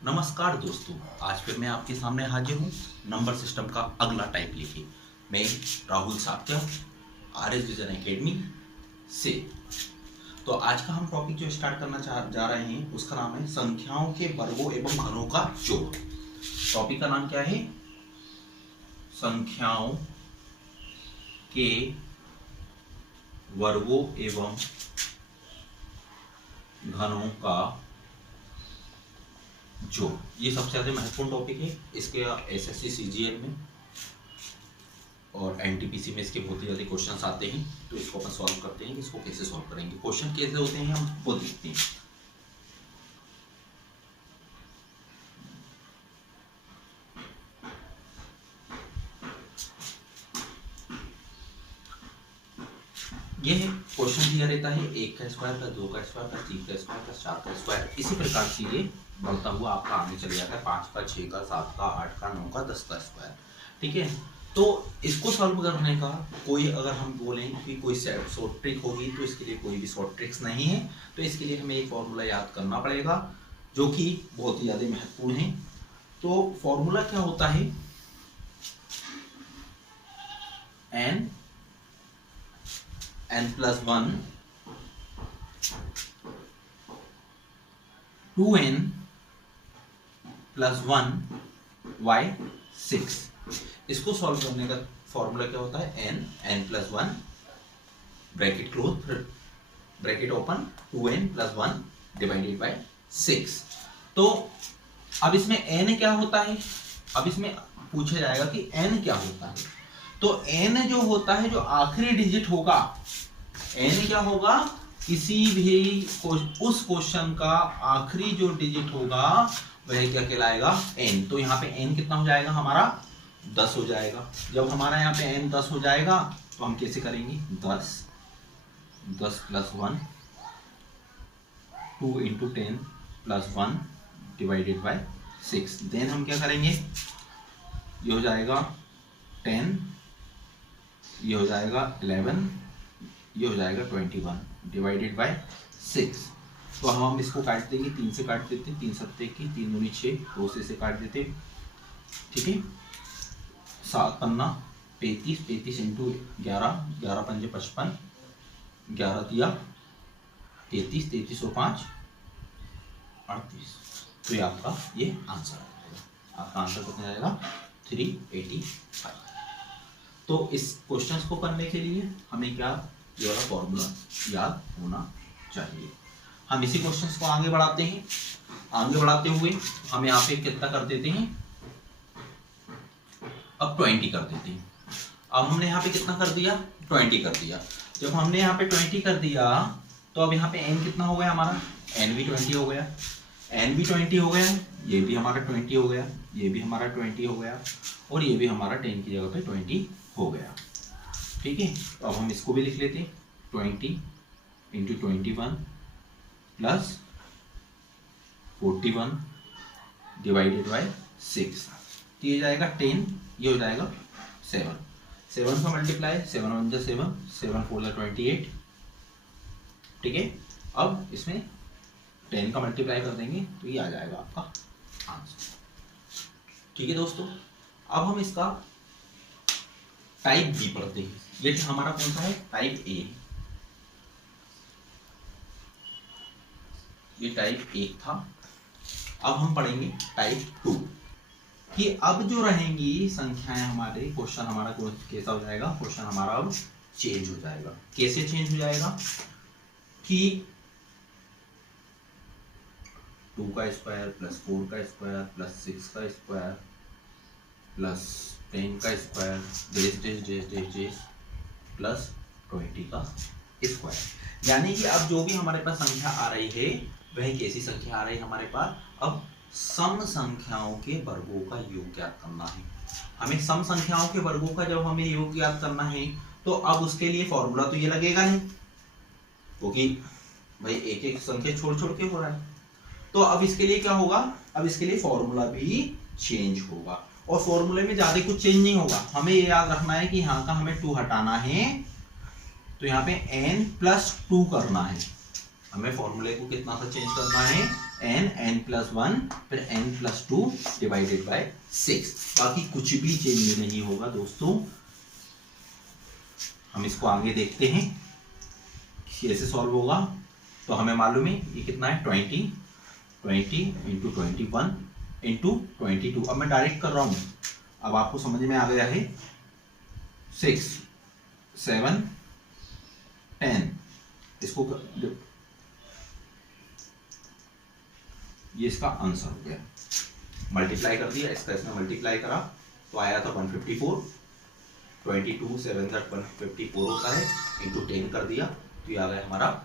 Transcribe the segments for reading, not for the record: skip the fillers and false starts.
नमस्कार दोस्तों, आज फिर मैं आपके सामने हाजिर हूँ नंबर सिस्टम का अगला टाइप लेके। मैं Rahul Sakya, R S vision academy से। तो आज का हम टॉपिक जो स्टार्ट करना जा रहे हैं उसका नाम है संख्याओं के वर्गों एवं घनों का जोड़। टॉपिक का नाम क्या है? संख्याओं के वर्गों एवं घनों का जो ये सबसे ज्यादा महत्वपूर्ण टॉपिक है। इसके एसएससी सीजीएल में और एनटीपीसी में इसके बहुत ही ज्यादा क्वेश्चंस आते हैं, तो इसको अपन सॉल्व करते हैं। इसको कैसे सॉल्व करेंगे, क्वेश्चन कैसे होते हैं हम वो देखते हैं। ये है क्वेश्चन दिया रहता है 1 का स्क्वायर प्लस 2 का स्क्वायर प्लस 3 का स्क्वायर प्लस 4 का स्क्वायर। इसी प्रकार से ये बढ़ता हुआ आपका आगे चले जाता है 5 का, 6 का, 7 का, 8 का, 9 का, 10 का स्क्वायर। ठीक है, तो इसको सॉल्व करने का कोई अगर हम बोलें कि कोई शॉर्ट ट्रिक होगी तो इसके लिए कोई भी शॉर्ट ट्रिक्स नहीं है। तो इसके लिए हमें एक फॉर्मूला याद करना पड़ेगा जो कि बहुत ही ज्यादा महत्वपूर्ण है। तो फॉर्मूला क्या होता है? n plus 1 2n plus 1 y 6। इसको सॉल्व करने का फॉर्मूला क्या होता है? n plus 1 bracket close bracket open 2n plus 1 divided by 6। तो अब इसमें n क्या होता है? अब इसमें पूछा जाएगा कि n क्या होता है। तो n जो होता है, जो आखिरी डिजिट होगा, n क्या होगा? किसी भी उस क्वेश्चन का आखिरी जो डिजिट होगा वह क्या कहलाएगा? n। तो यहाँ पे n कितना हो जाएगा हमारा? 10 हो जाएगा। जब हमारा यहाँ पे n 10 हो जाएगा तो हम कैसे करेंगे? 10 plus 1 2 into 10 plus 1 divided by 6। Then हम क्या करेंगे? ये हो जाएगा 10, ये हो जाएगा 11, ये हो जाएगा 21 डिवाइडेड बाय 6। तो हम इसको काट देंगे, 3 से काट देते, 3 सत्ते की, 3 दूनी 6, 2 से काट देते। ठीक है, 7 पन्ना 35, 35 इंटू 11, 11 पंजे 55, 11 दिया 33, 33 और 5 38। तो ये आपका ये आंसर आएगा। आपका आंसर कितना आएगा? 385। तो इस क्वेश्चंस को करने के लिए हमें क्या ये वाला फॉर्मूला याद होना चाहिए। हम इसी क्वेश्चंस को आगे बढ़ाते हैं। आगे बढ़ाते हुए हम यहाँ पे कितना कर देते हैं? अब 20 कर देते हैं। अब हमने यहाँ पे कितना कर दिया? 20 कर दिया। जब हमने यहाँ पे 20 कर दिया तो अब यहाँ पे n कितना हो गया हमारा? n भी 20 हो गया, n भी 20 हो गया, ये भी हमारा 20 हो गया, ये भी हमारा 20 हो गया और ये भी हमारा 10 की जगह पे 20 हो गया। ठीक है, तो अब हम इसको भी लिख लेते हैं 20 इंटू 21 प्लस 41 डिवाइडेड बाय 6। तो ये जाएगा 10, ये हो जाएगा 7। 7 का मल्टीप्लाई 7 1 जा 7, 7 4 जा 28। ठीक है, अब इसमें 10 का मल्टीप्लाई कर देंगे तो ये आ जाएगा आपका आंसर। ठीक है दोस्तों, अब हम इसका टाइप बी पढ़ते हैं। ये हमारा कौन सा है? Type A. ये टाइप 1 था। अब हम पढ़ेंगे टाइप 2 कि अब जो रहेंगी संख्याएं हमारे, क्वेश्चन हमारा कैसा हो जाएगा? क्वेश्चन हमारा अब चेंज हो जाएगा। कैसे चेंज हो जाएगा? कि 2 का स्क्वायर प्लस 4 का स्क्वायर प्लस 6 का स्क्वायर प्लस 10 का स्क्वायर डेस प्लस 20 का स्क्वायर। यानी कि अब जो भी हमारे पास संख्या आ रही है वह कैसी संख्या आ रही है हमारे पास? अब सम संख्याओं के वर्गों का योग ज्ञात करना है हमें। सम संख्याओं के वर्गों का जब हमें योग ज्ञात करना है तो अब उसके लिए फॉर्मूला तो ये लगेगा नहीं, क्योंकि भाई एक एक संख्या छोड़ छोड़ के हो रहा है। तो अब इसके लिए क्या होगा? अब इसके लिए फॉर्मूला भी चेंज होगा और फॉर्मूले में ज्यादा कुछ चेंज नहीं होगा। हमें ये याद रखना है कि यहाँ का हमें 2 हटाना है, तो यहाँ पे n प्लस 2 करना है। हमें फॉर्मूले को कितना सा चेंज करना है? n+1 फिर n+2 डिवाइडेड बाय 6। बाकी कुछ भी चेंज नहीं होगा दोस्तों। हम इसको आगे देखते हैं कैसे सॉल्व होगा। तो हमें मालूम है ये कितना है 20 इंटू 21 इंटू 22। अब मैं डायरेक्ट कर रहा हूं, अब आपको समझ में आ गया है। 6 7 10 इसको ये इसका आंसर हो गया। मल्टीप्लाई कर दिया, इसका इसमें मल्टीप्लाई करा तो आया था 154। 22 7 154 होता है, इंटू 10 कर दिया तो ये आ गया हमारा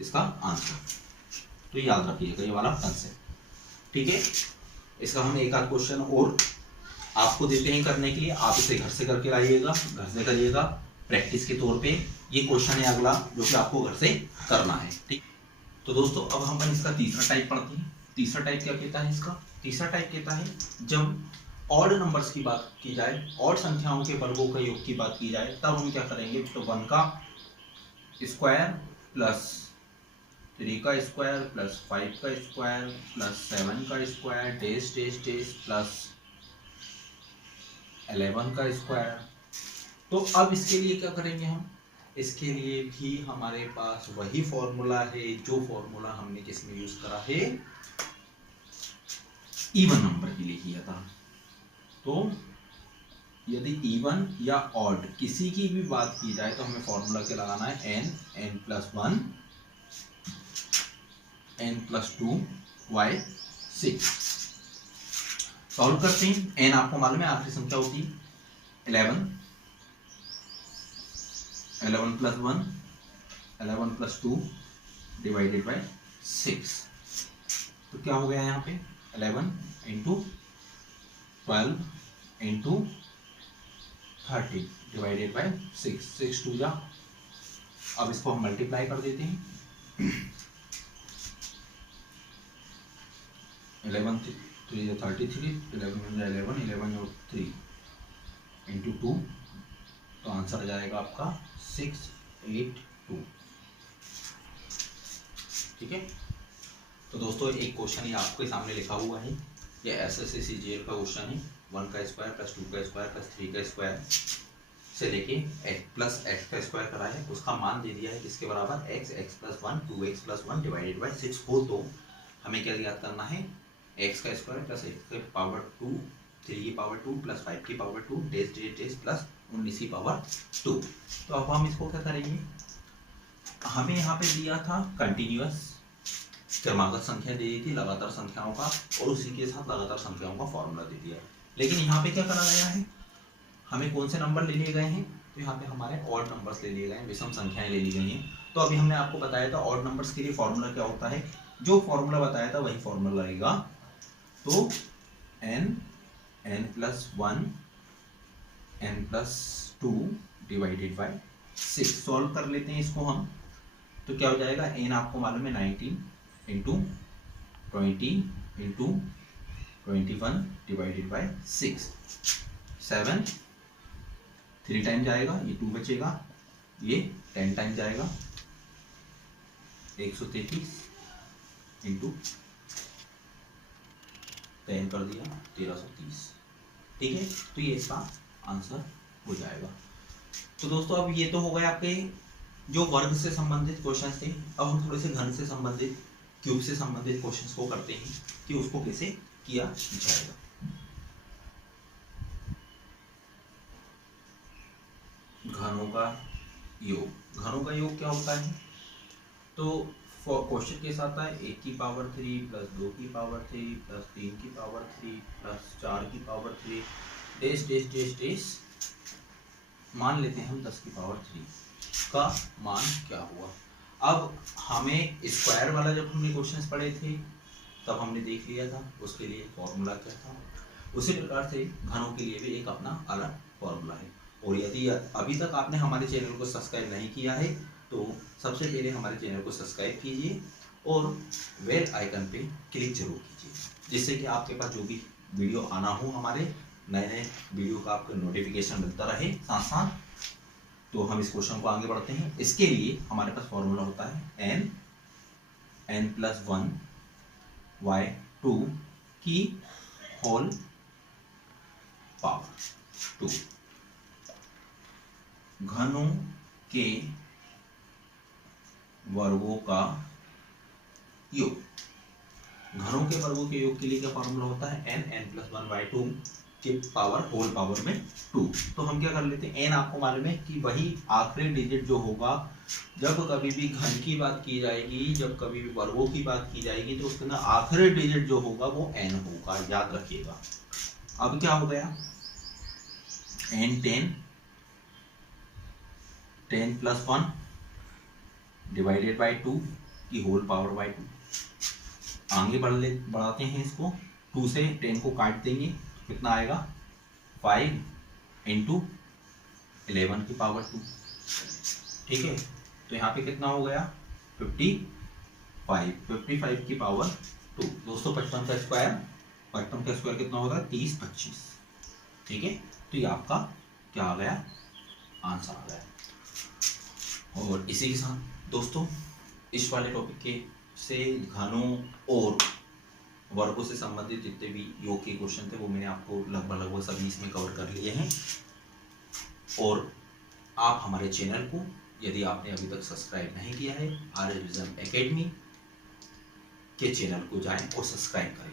इसका आंसर। तो याद रखिएगा ये वाला कंसेप्ट, ठीक है। इसका हम एक आध क्वेश्चन और आपको देते हैं करने के लिए, आप इसे घर से करके लाइएगा, घर से करिएगा प्रैक्टिस के तौर पे। ये क्वेश्चन है अगला जो कि आपको घर से करना है, ठीक। तो दोस्तों अब हम इसका तीसरा टाइप पढ़ते हैं। तीसरा टाइप क्या कहता है इसका? तीसरा टाइप कहता है जब ऑड नंबर्स की बात की जाए, ऑड संख्याओं के वर्गों का योग की बात की जाए, तब हम क्या करेंगे? तो 1 का स्क्वायर प्लस 3 का स्क्वायर प्लस 5 का स्क्वायर प्लस 7 का स्क्वायर डेस डेस डेस प्लस 11 का स्क्वायर। तो अब इसके लिए क्या करेंगे हम? इसके लिए भी हमारे पास वही फॉर्मूला है जो फॉर्मूला हमने किसमें यूज करा है? इवन नंबर के लिए किया था। तो यदि इवन या ऑड किसी की भी बात की जाए तो हमें फॉर्मूला क्या लगाना है? n+1 n+2 y 6। सॉल्व करते हैं। n आपको मालूम है आखिरी संख्या होगी 11 11+1 11+2 डिवाइडेड बाय 6। तो क्या हो गया यहाँ पे? 11 इंटू 12 इंटू 30 डिवाइडेड बाय 6। 6 2 जा। अब इसको हम मल्टीप्लाई कर देते हैं। 11 3 33 11 11 11 और 3 इंटू 2, तो आंसर आ जाएगा आपका 682, ठीक है। तो दोस्तों एक क्वेश्चन ये आपके सामने लिखा हुआ है, ये SSC CGL का क्वेश्चन है। 1 का स्क्वायर प्लस 2 का स्क्वायर प्लस 3 का स्क्वायर से लेके प्लस x का स्क्वायर करा है, उसका मान दे दिया है किसके बराबर? x x+1 2x+1 divided by 6 हो। तो हमें क्या याद करना है? x का स्क्वायर प्लस x की पावर 2 3 की पावर 2 प्लस 5 की पावर 2 डेस डेस डेस प्लस 19 की पावर 2। तो अब हम इसको क्या करेंगे? हमें यहाँ पे दिया था कंटिन्यूअस क्रमागत संख्या दे दी थी लगातार संख्याओं का, और उसी के साथ लगातार संख्याओं का फॉर्मूला दे दिया है। लेकिन यहाँ पे क्या करा गया है? हमें कौन से नंबर ले लिए गए हैं? तो यहाँ पे हमारे ऑड नंबर्स ले लिए गए हैं, विषम संख्याएं ले ली गई हैं। तो अभी हमने आपको बताया था ऑड नंबर्स के लिए फॉर्मूला क्या होता है, जो फॉर्मूला बताया था वही फॉर्मूला लगेगा। तो n+1 n+2 divided by 6। Solve कर लेते हैं इसको हम। तो क्या हो जाएगा? n आपको मालूम है 19 into 20 into 21 divided by 6। 7 3 time जाएगा, ये 2 बचेगा, ये 10 टाइम जाएगा, 133 इंटू 10 कर दिया 1330, ठीक है। तो ये इसका आंसर हो जाएगा। तो दोस्तों अब ये तो हो गए आपके जो वर्ग से संबंधित क्वेश्चन थे। अब हम थोड़े से घन से संबंधित, क्यूब से संबंधित क्वेश्चंस को करते हैं कि उसको कैसे किया जाएगा। घनों का योग। घनों का योग क्या होता है? तो क्वेश्चन के साथ है 1 की पावर 3 प्लस 2 की पावर 3 प्लस 3 की पावर 3 प्लस 4 की पावर 3 डेस डेस डेस डेस। मान लेते हैं हम 10 की पावर 3 का मान क्या हुआ। अब हमें स्क्वायर वाला जब हमने क्वेश्चंस पढ़े थे तब हमने देख लिया था उसके लिए फॉर्मूला क्या था। उसी प्रकार से घनों के लिए भी एक अपना अलग फॉर्मूला है। और यदि अभी तक आपने हमारे चैनल को सब्सक्राइब नहीं किया है तो सबसे पहले हमारे चैनल को सब्सक्राइब कीजिए और बेल आइकन पे क्लिक जरूर कीजिए, जिससे कि आपके पास जो भी वीडियो आना हो, हमारे नए नए वीडियो का आपको नोटिफिकेशन मिलता रहे साथ साथ। तो हम इस क्वेश्चन को आगे बढ़ते हैं। इसके लिए हमारे पास फॉर्मूला होता है n+1 y2 की होल पावर 2। घनों के वर्गों का योग। घनों के वर्गों के योग के लिए क्या फॉर्मूला होता है, n+1/2 के पावर होल पावर में 2। तो हम क्या कर लेते हैं, n आपको मालूम है कि वही आखिरी डिजिट जो होगा, जब कभी भी घन की बात की जाएगी, जब कभी भी वर्गों की बात की जाएगी, तो उसके अंदर आखिरी डिजिट जो होगा वो n होगा, याद रखिएगा। अब क्या हो गया, n 10+1 डिवाइडेड बाई 2 की होल पावर बाई 2। आगे बढ़ाते हैं इसको, 2 से 10 को काट देंगे, कितना आएगा 5 इंटू 11 की पावर 2। ठीक है, तो यहाँ पे कितना हो गया 55 की पावर 2। दोस्तों 55 का स्क्वायर कितना होता है 30 25। ठीक है, तो ये आपका क्या आ गया, आंसर आ गया। और इसी के साथ दोस्तों इस वाले टॉपिक के से घनों और वर्गों से संबंधित जितने भी योग के क्वेश्चन थे वो मैंने आपको लगभग सभी इसमें कवर कर लिए हैं। और आप हमारे चैनल को यदि आपने अभी तक सब्सक्राइब नहीं किया है, आर्य विजन एकेडमी के चैनल को जाएं और सब्सक्राइब करें।